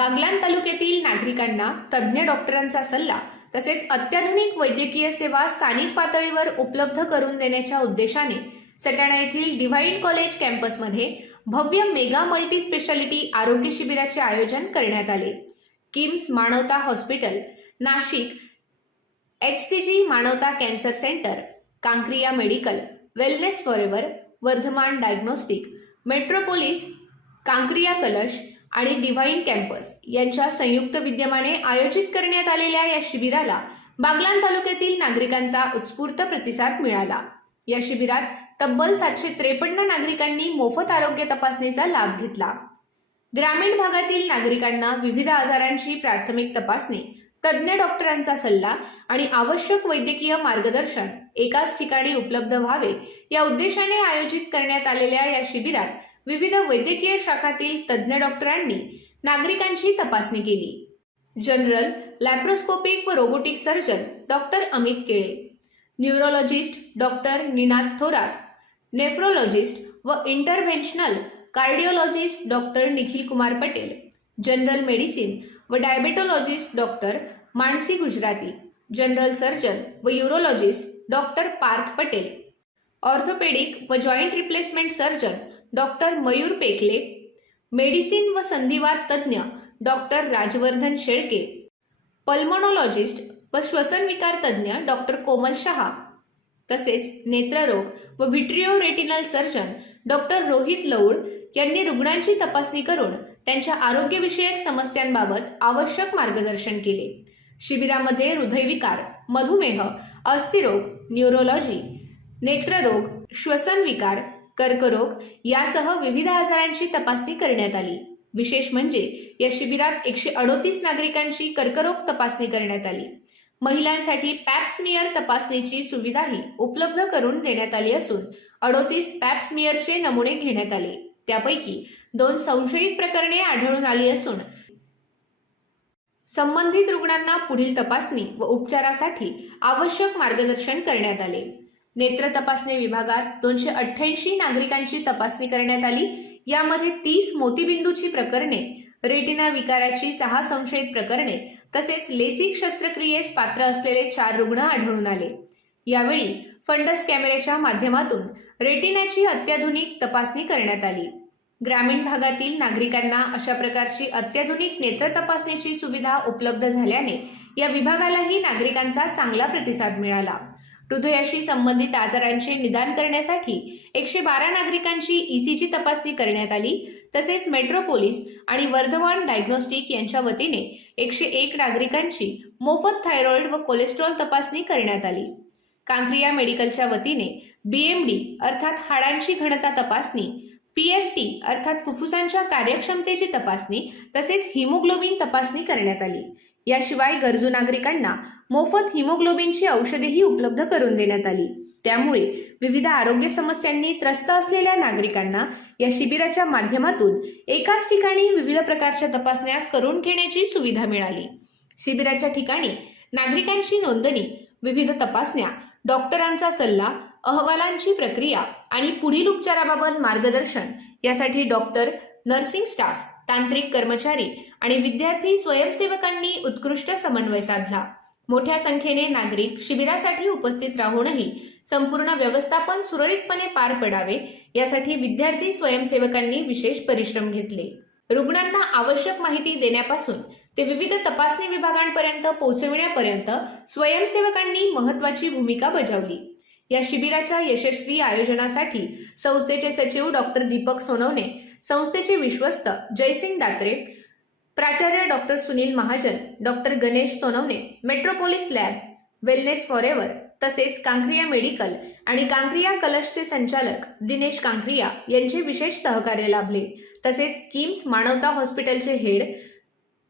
बागलाण तालुक्यातील नागरिकांना तज्ज्ञ डॉक्टरांचा सल्ला तसेच अत्याधुनिक वैद्यकीय सेवा स्थानिक पातळीवर उपलब्ध करून देण्याच्या उद्देशाने सटाणा येथील डिव्हाइन कॉलेज कॅम्पसमध्ये भव्य मेगा मल्टी स्पेशालिटी आरोग्य शिबिराचे आयोजन करण्यात आले। KIMS Manavata hospital, Nashik, HCG Manavata cancer centre, Kankriya medical, wellness forever, Vardhaman diagnostic, metropolis, Kankriya Kalash आणि डिव्हाइन कॅम्पस यांच्या संयुक्त विद्यमाने आयोजित करण्यात आलेल्या या शिबिराला बागलाण तालुक्यातील नागरिकांचा उत्स्फूर्त प्रतिसाद मिळाला। या शिबिरात तब्बल 753 नागरिकांनी मोफत आरोग्य तपासणीचा लाभ घेतला। ग्रामीण भागातील नागरिकांना विविध आजारांची प्राथमिक तपासणी, तज्ज्ञ डॉक्टरांचा सल्ला आणि आवश्यक वैद्यकीय मार्गदर्शन एकाच ठिकाणी उपलब्ध व्हावे या उद्देशाने आयोजित करण्यात आलेल्या या शिबिरात विविध वैद्यकीय शाखातील तज्ज्ञ डॉक्टरांनी नागरिकांची तपासणी केली। जनरल, लॅप्रोस्कोपिक व robotic surgeon doctor Amit Kele, neurologist doctor Ninad Thorat, nephrologist व interventional cardiologist doctor Nikhil Kumar Patel, general medicine व diabetologist doctor Mansi Gujarati, general surgeon व urologist doctor Parth Patel, orthopaedic व joint replacement surgeon doctor Mayur Pekle, medicine व संधिवात तज्ज्ञ डॉक्टर राजवर्धन शेळके, पल्मोनॉलॉजिस्ट व श्वसन विकार तज्ज्ञ डॉक्टर कोमल शहा, तसेच नेत्ररोग व व्हिट्रिओ रेटिनल सर्जन डॉक्टर रोहित लौड यांनी रुग्णांची तपासणी करून त्यांच्या आरोग्यविषयक समस्यांबाबत आवश्यक मार्गदर्शन केले। शिबिरामध्ये हृदयविकार, मधुमेह, अस्थिरोग, न्यूरोलॉजी, नेत्ररोग, श्वसन विकार, कर्करोग यासह विविध आजारांची तपासणी करण्यात आली। विशेष म्हणजे या शिबिरात 138 नागरिकांची कर्करोग तपासणी करण्यात आली। महिलांसाठी पॅप स्मिअर तपासणीची सुविधाही उपलब्ध करून देण्यात आली असून 38 पॅप स्मिअरचे नमुने घेण्यात आले। त्यापैकी 2 संशयित प्रकरणे आढळून आली असून संबंधित रुग्णांना पुढील तपासणी व उपचारासाठी आवश्यक मार्गदर्शन करण्यात आले। नेत्र तपासणी विभागात 288 नागरिकांची तपासणी करण्यात आली। यामध्ये 30 मोतीबिंदूची प्रकरणे, रेटिना विकाराची 6 संशयित प्रकरणे तसेच लेसिक शस्त्रक्रियेस पात्र असलेले 4 रुग्ण आढळून आले। यावेळी फंडस कॅमेऱ्याच्या माध्यमातून रेटिनाची अत्याधुनिक तपासणी करण्यात आली। ग्रामीण भागातील नागरिकांना अशा प्रकारची अत्याधुनिक नेत्र तपासणीची सुविधा उपलब्ध झाल्याने या विभागालाही नागरिकांचा चांगला प्रतिसाद मिळाला। हृदयाशी संबंधित आजारांचे निदान करण्यासाठी 112 नागरिकांची ECG तपासणी करण्यात आली। तसेच मेट्रोपोलिस आणि वर्धमान डायग्नोस्टिक यांच्या वतीने 101 नागरिकांची मोफत थायरॉइड व कोलेस्ट्रॉल तपासणी करण्यात आली। कांक्रिया मेडिकलच्या वतीने BMD अर्थात हाडांची घनता तपासणी, PFT अर्थात फुफ्फुसांच्या कार्यक्षमतेची तपासणी तसेच हिमोग्लोबिन तपासणी करण्यात आली। याशिवाय गरजू नागरिकांना मोफत हिमोग्लोबिनची औषधेही उपलब्ध करून देण्यात आली। त्यामुळे विविध आरोग्य समस्यांनी त्रस्त असलेल्या नागरिकांना या शिबिराच्या माध्यमातून एकाच ठिकाणी विविध प्रकारच्या तपासण्या करून घेण्याची सुविधा मिळाली। शिबिराच्या ठिकाणी नागरिकांची नोंदणी, विविध तपासण्या, डॉक्टरांचा सल्ला, अहवालांची प्रक्रिया आणि पुढील उपचाराबाबत मार्गदर्शन यासाठी डॉक्टर, नर्सिंग स्टाफ, तांत्रिक कर्मचारी आणि विद्यार्थी स्वयंसेवकांनी उत्कृष्ट समन्वय साधला। मोठ्या संख्येने नागरिक शिबिरासाठी उपस्थित राहूनही संपूर्ण व्यवस्थापन सुरळीतपणे पार पडावे यासाठी विद्यार्थी स्वयंसेवकांनी विशेष परिश्रम घेतले। रुग्णांना आवश्यक माहिती देण्यापासून ते विविध तपासणी विभागांपर्यंत पोहोचविण्यापर्यंत स्वयंसेवकांनी महत्त्वाची भूमिका बजावली। या शिबिराच्या यशस्वी आयोजनासाठी संस्थेचे सचिव डॉक्टर दीपक सोनवणे, संस्थेचे विश्वस्त जयसिंग दात्रे, प्राचार्य doctor Sunil Mahajan, doctor Ganesh Sonawane, metropolis lab, wellness forever तसेच कांक्रिया मेडिकल आणि कांक्रिया कलशचे संचालक दिनेश कांक्रिया यांचे विशेष सहकार्य लाभले। तसेच किम्स मानवता हॉस्पिटलचे हेड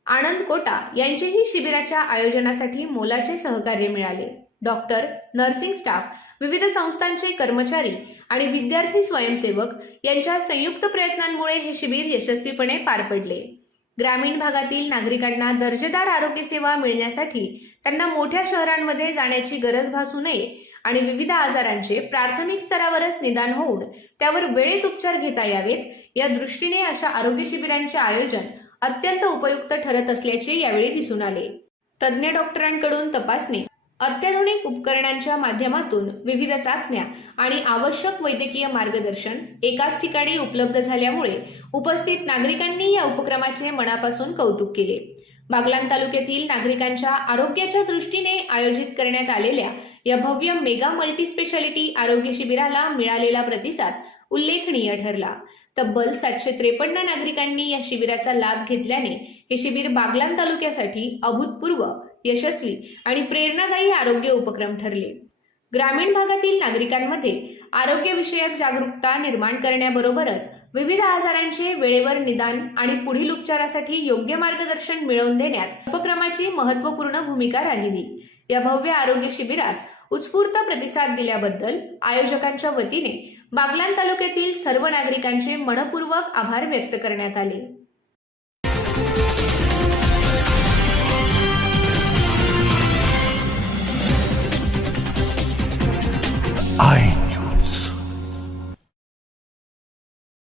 आनंद कोटा यांचेही शिबिराच्या आयोजनासाठी मोलाचे सहकार्य मिळाले। डॉक्टर, नर्सिंग स्टाफ, विविध संस्थांचे कर्मचारी आणि विद्यार्थी स्वयंसेवक यांच्या संयुक्त प्रयत्नांमुळे हे शिबिर यशस्वीपणे पार पडले। ग्रामीण भागातील नागरिकांना दर्जेदार आरोग्य सेवा मिळण्यासाठी त्यांना मोठ्या शहरांमध्ये जाण्याची गरज भासू नये आणि विविध आजारांचे प्राथमिक स्तरावरच निदान होऊन त्यावर वेळेत उपचार घेता यावेत या दृष्टीने अशा आरोग्य शिबिरांचे आयोजन अत्यंत उपयुक्त ठरत असल्याचे यावेळी दिसून आले. तज्ज्ञ डॉक्टरांकडून तपासणी, अत्याधुनिक उपकरणांच्या माध्यमातून विविध चाचण्या आणि आवश्यक वैद्यकीय मार्गदर्शन एकाच ठिकाणी उपलब्ध झाल्यामुळे उपस्थित नागरिकांनी या उपक्रमाचे मनापासून कौतुक केले. बागलाण तालुक्यातील नागरिकांच्या आरोग्याच्या दृष्टीने आयोजित करण्यात आलेल्या या भव्य मेगा मल्टीस्पेशालिटी आरोग्य शिबिराला मिळालेला प्रतिसाद उल्लेखनीय ठरला. तब्बल 753 नागरिकांनी या शिबिराचा लाभ घेतल्याने हे शिबिर बागलाण तालुक्यासाठी अभूतपूर्व, यशस्वी आणि प्रेरणादायी आरोग्य उपक्रम ठरले. ग्रामीण भागातील नागरिकांमध्ये आरोग्यविषयक जागरूकता निर्माण करण्याबरोबरच विविध आजारांचे वेळेवर निदान आणि पुढील उपचारासाठी योग्य मार्गदर्शन मिळवून देण्यात उपक्रमाची महत्त्वपूर्ण भूमिका राहिली. या भव्य आरोग्य शिबिरास उत्स्फूर्त प्रतिसाद दिल्याबद्दल आयोजकांच्या वतीने बागलाण तालुक्यातील सर्व नागरिकांचे मनपूर्वक आभार व्यक्त करण्यात आले.